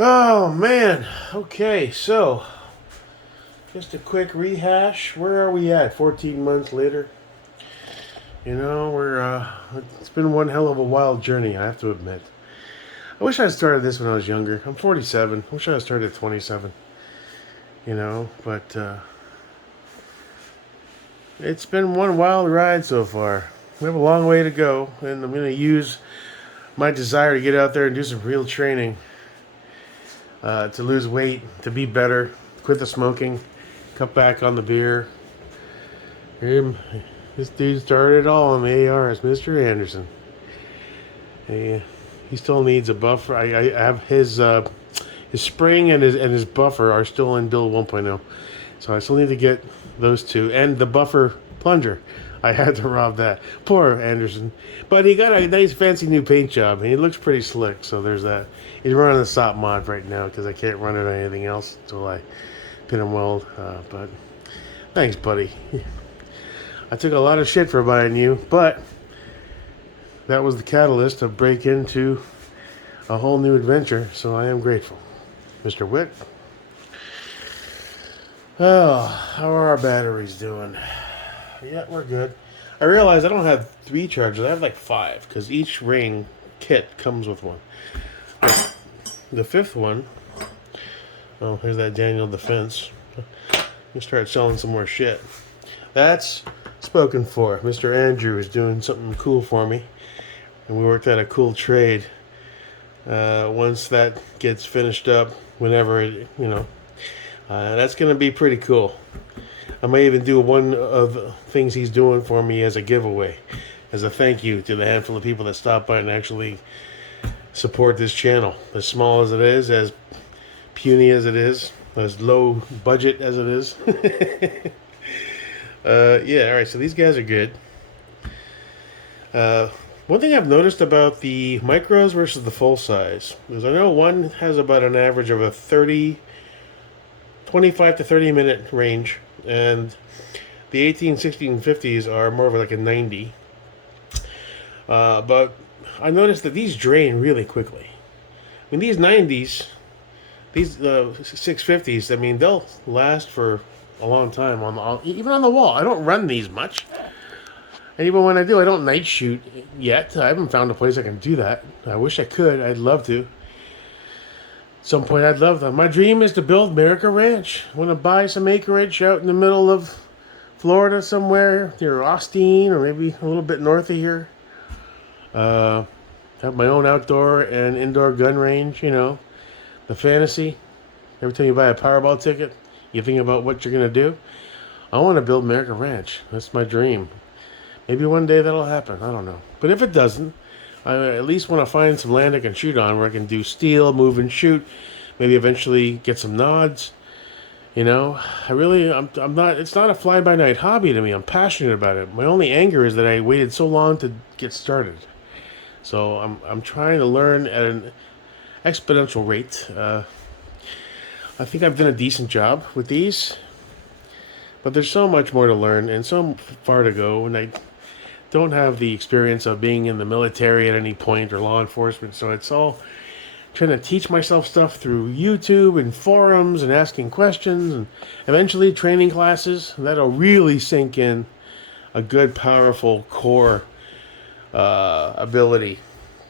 Oh man. Okay, so just a quick rehash. Where are we at? 14 months later. It's been one hell of a wild journey, I have to admit. I wish I had started this when I was younger. I'm 47. I wish I had started at 27. But it's been one wild ride so far. We have a long way to go, and I'm going to use my desire to get out there and do some real training to lose weight, to be better, quit the smoking, cut back on the beer. Him, this dude started it all on the ARs, Mr. Anderson. He still needs a buffer. I have his spring and his buffer are still in build 1.0, so I still need to get those two and the buffer plunger. I had to rob that. Poor Anderson, but he got a nice fancy new paint job and he looks pretty slick. So there's that. He's running the SOP mod right now because I can't run it on anything else until I pin and weld. But thanks, buddy. I took a lot of shit for buying you, but that was the catalyst to break into a whole new adventure, so I am grateful. Mr. Witt? Oh, how are our batteries doing? Yeah, we're good. I realize I don't have 3 chargers, I have like 5, because each ring kit comes with one. The 5th one, oh, here's that Daniel Defense. You start selling some more shit. That's spoken for. Mr. Andrew is doing something cool for me, and we worked out a cool trade. Once that gets finished up, whenever that's going to be pretty cool. I may even do one of the things he's doing for me as a giveaway, as a thank you to the handful of people that stop by and actually support this channel. As small as it is, as puny as it is, as low budget as it is. Yeah, alright, so these guys are good. One thing I've noticed about the micros versus the full size is I know one has about an average of a 25 to 30 minute range, and the 18, 16, 50s are more of like a 90. But I noticed that these drain really quickly. I mean, these 90s, these 650s, I mean, they'll last for a long time even on the wall. I don't run these much. And even when I do, I don't night shoot yet. I haven't found a place I can do that. I wish I could. I'd love to. At some point, I'd love that. My dream is to build America Ranch. I want to buy some acreage out in the middle of Florida somewhere, near Austin, or maybe a little bit north of here. Have my own outdoor and indoor gun range, the fantasy. Every time you buy a Powerball ticket, you think about what you're going to do. I want to build America Ranch. That's my dream. Maybe one day that'll happen. I don't know. But if it doesn't, I at least want to find some land I can shoot on where I can do steel, move and shoot. Maybe eventually get some nods. I'm not, it's not a fly-by-night hobby to me. I'm passionate about it. My only anger is that I waited so long to get started. So I'm trying to learn at an exponential rate. I think I've done a decent job with these. But there's so much more to learn and so far to go, and I don't have the experience of being in the military at any point or law enforcement, so it's all trying to teach myself stuff through YouTube and forums and asking questions and eventually training classes. That'll really sink in a good, powerful core ability.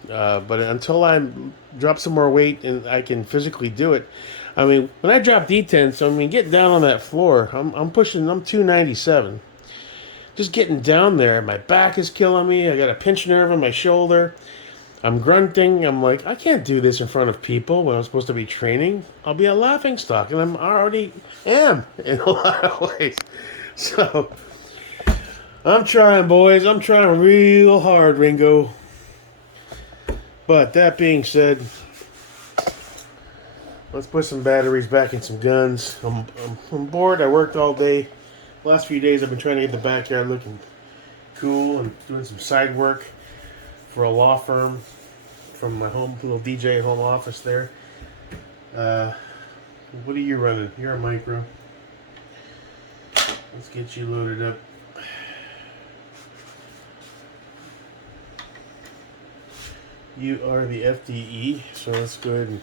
But until I drop some more weight and I can physically do it, I mean, when I drop D10s, getting down on that floor, I'm 297. Just getting down there, my back is killing me. I got a pinched nerve in my shoulder. I'm grunting. I'm like, I can't do this in front of people when I'm supposed to be training. I'll be a laughing stock, and I already am in a lot of ways. So, I'm trying, boys. I'm trying real hard, Ringo. But that being said, let's put some batteries back in some guns. I'm bored. I worked all day. Last few days I've been trying to get the backyard looking cool and doing some side work for a law firm from my little DJ home office there. What are you running? You're a micro. Let's get you loaded up. You are the FDE, so let's go ahead and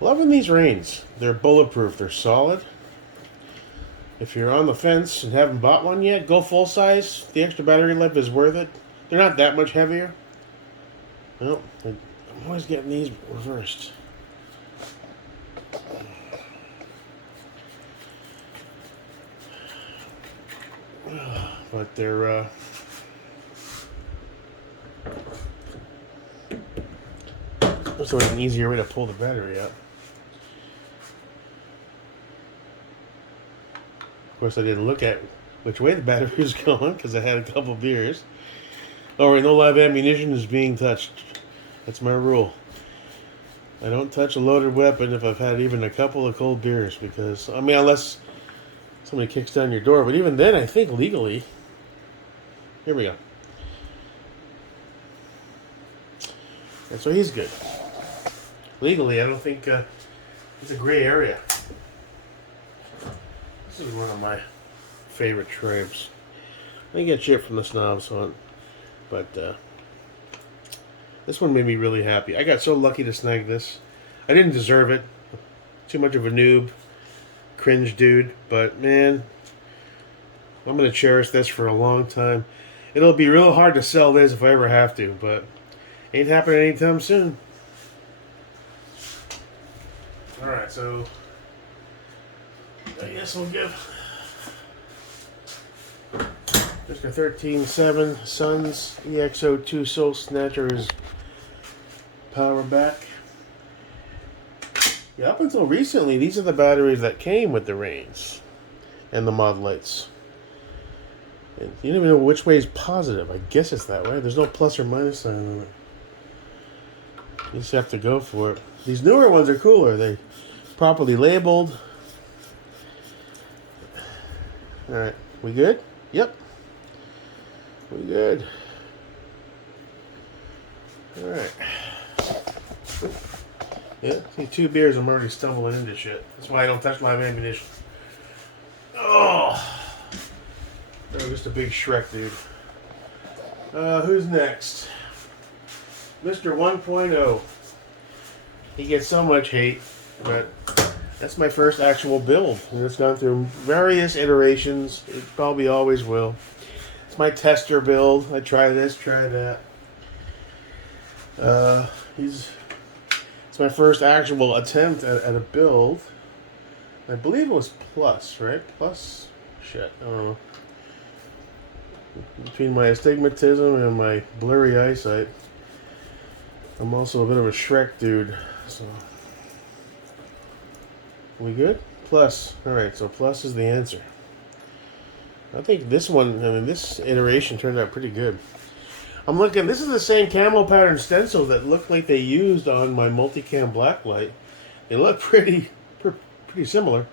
Loving these reins. They're bulletproof. They're solid. If you're on the fence and haven't bought one yet, go full size. The extra battery life is worth it. They're not that much heavier. Well, I'm always getting these reversed. But they're so it's an easier way to pull the battery out. Of course, I didn't look at which way the battery was going because I had a couple beers. Oh, right, no live ammunition is being touched. That's my rule. I don't touch a loaded weapon if I've had even a couple of cold beers because, I mean, unless somebody kicks down your door. But even then, I think legally. Here we go. And so he's good. Legally, I don't think it's a gray area. This is one of my favorite trims. I get shit from the snobs on, but this one made me really happy. I got so lucky to snag this. I didn't deserve it. Too much of a noob, cringe dude, but man, I'm gonna cherish this for a long time. It'll be real hard to sell this if I ever have to, but ain't happening anytime soon. Alright, so I guess we'll give Mr. 13.7 Suns EXO2 Soul Snatcher's power back. Yeah, up until recently, these are the batteries that came with the reins and the mod lights. And you don't even know which way is positive. I guess it's that way. There's no plus or minus sign on it. You just have to go for it. These newer ones are cooler. They properly labeled. Alright, we good? Yep. We good. Alright. Yeah, see, 2 beers, I'm already stumbling into shit. That's why I don't touch live ammunition. Oh! They're just a big Shrek, dude. Who's next? Mr. 1.0. He gets so much hate, but that's my first actual build. And it's gone through various iterations. It probably always will. It's my tester build. I try this, try that. It's my first actual attempt at a build. I believe it was plus, right? Plus? Shit, I don't know. Between my astigmatism and my blurry eyesight, I'm also a bit of a Shrek dude, so. We good? Plus. Alright, so plus is the answer. I think this one, I mean, this iteration turned out pretty good. I'm looking, this is the same camo pattern stencil that looked like they used on my multicam blacklight. They look pretty similar.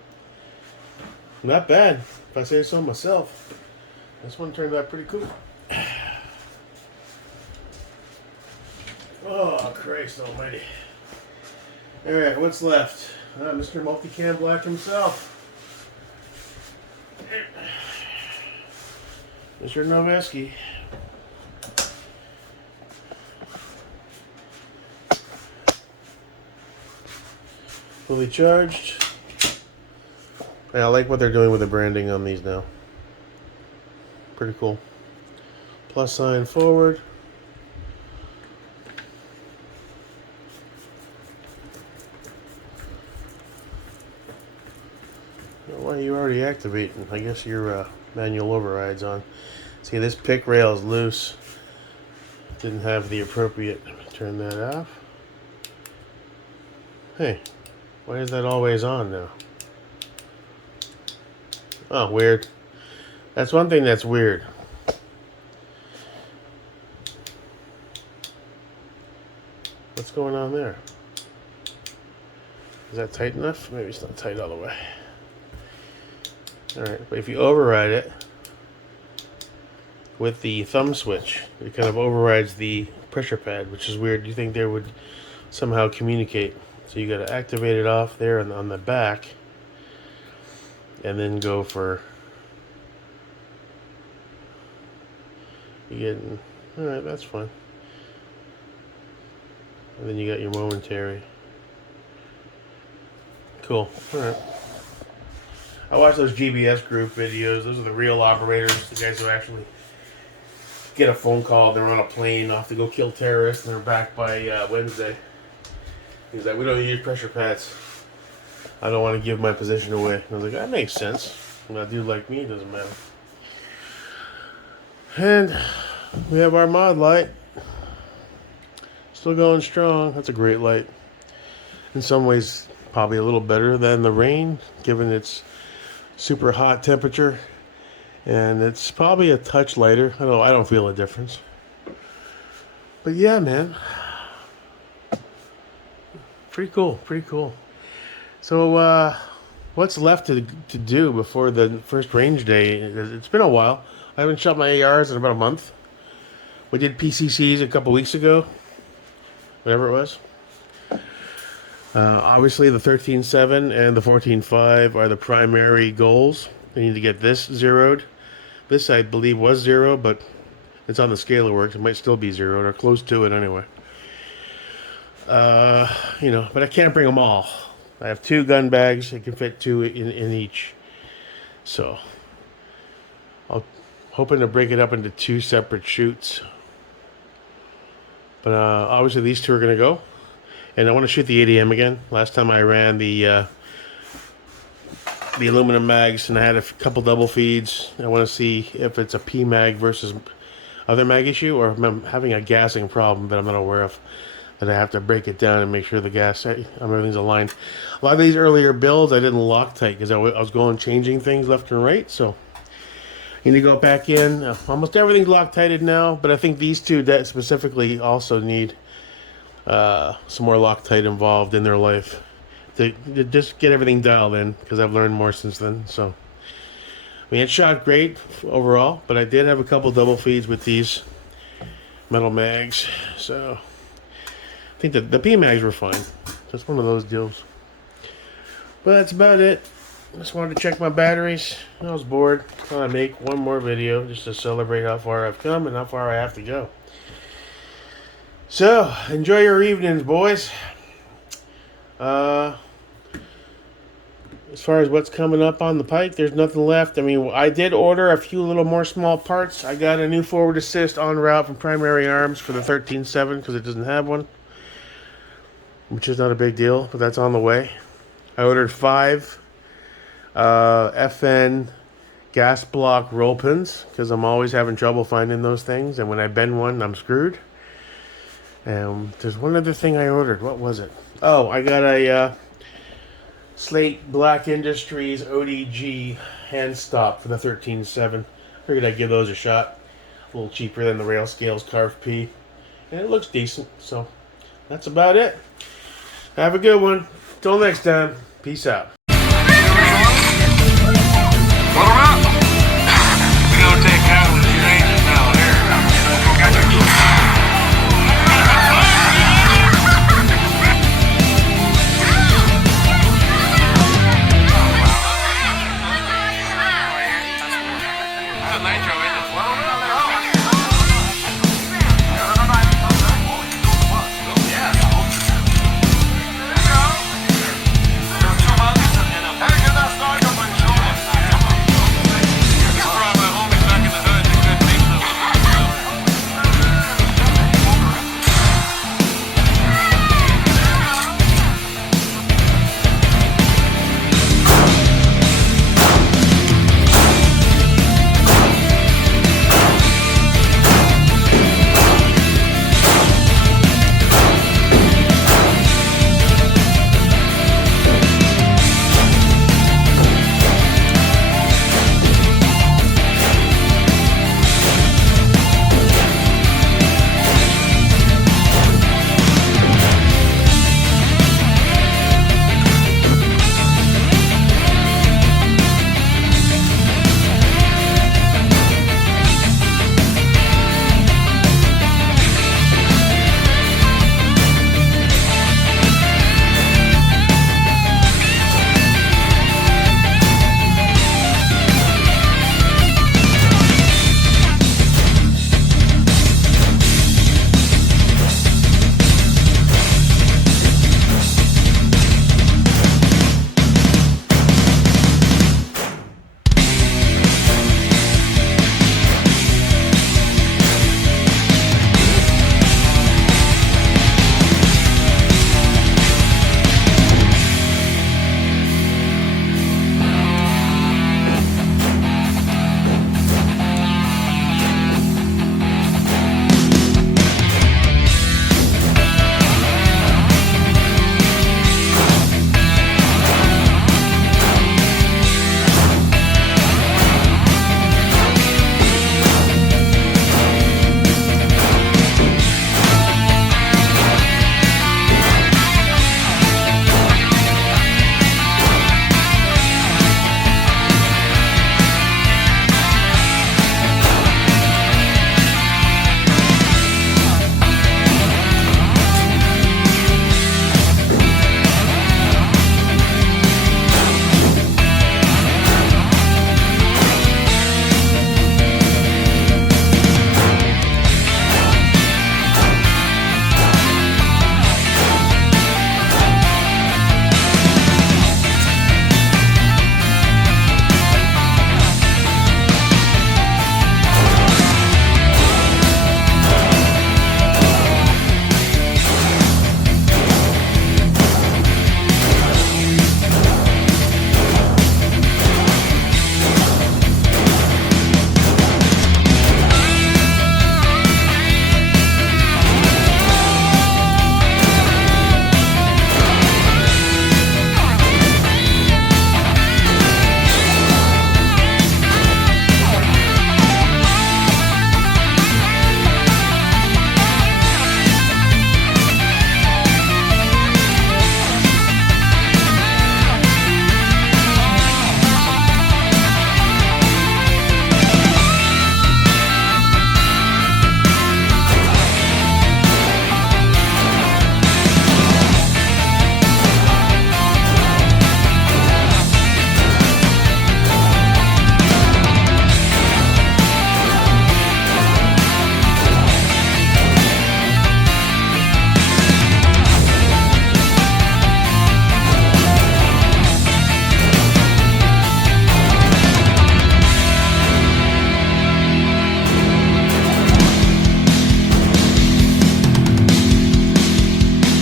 Not bad, if I say so myself. This one turned out pretty cool. Oh, Christ almighty. Alright, what's left? Mr. Multicam Black himself. Mr. Noveski. Fully charged. Yeah, I like what they're doing with the branding on these now. Pretty cool. Plus sign forward. Well, you already activating. I guess your manual override's on. See, this pick rail is loose. Didn't have the appropriate. Turn that off. Hey, why is that always on now? Oh, weird. That's one thing that's weird. What's going on there? Is that tight enough? Maybe it's not tight all the way. Alright, but if you override it with the thumb switch, it kind of overrides the pressure pad, which is weird. You think they would somehow communicate. So you got to activate it off there on the back and then go for... You getting... Alright, that's fine. And then you got your momentary. Cool. All right. I watch those GBS group videos. Those are the real operators, the guys who actually get a phone call. They're on a plane off to go kill terrorists, and they're back by Wednesday. He's like, we don't use pressure pads. I don't want to give my position away. I was like, that makes sense. And a dude like me, it doesn't matter. And we have our mod light. Still going strong. That's a great light. In some ways, probably a little better than the rain, given its super hot temperature. And it's probably a touch lighter. I don't feel a difference. But yeah, man. Pretty cool. Pretty cool. So, what's left to do before the first range day? It's been a while. I haven't shot my ARs in about a month. We did PCCs a couple weeks ago. Whatever it was. Obviously, the 13.7 and the 14.5 are the primary goals. I need to get this zeroed. This, I believe, was 0, but it's on the scale it works. It might still be 0, or close to it anyway. But I can't bring them all. I have 2 gun bags. I can fit 2 in each. So, I'm hoping to break it up into 2 separate shoots. But obviously these 2 are going to go. And I want to shoot the ADM again. Last time I ran the aluminum mags, and I had a couple double feeds. I want to see if it's a P mag versus other mag issue, or if I'm having a gassing problem that I'm not aware of. That I have to break it down and make sure the everything's aligned. A lot of these earlier builds I didn't Loctite because I was changing things left and right. So you need to go back in. Almost everything's Loctited now, but I think these 2 that specifically also need some more Loctite involved in their life to just get everything dialed in, because I've learned more since then. So I mean, it shot great overall, but I did have a couple double feeds with these metal mags. So I think that the P mags were fine. Just one of those deals. But that's about it. Just wanted to check my batteries. I was bored. Thought I'd make one more video just to celebrate how far I've come and how far I have to go. So, enjoy your evenings, boys. As far as what's coming up on the Pike, there's nothing left. I mean, I did order a few little more small parts. I got a new forward assist en route from Primary Arms for the 13.7 because it doesn't have one, which is not a big deal, but that's on the way. I ordered 5 FN gas block roll pins because I'm always having trouble finding those things, and when I bend one, I'm screwed. And there's one other thing I ordered. What was it? Oh, I got a Slate Black Industries ODG hand stop for the 13.7. Figured I'd give those a shot. A little cheaper than the Rail Scales Carve P. And it looks decent, so that's about it. Have a good one. Till next time. Peace out.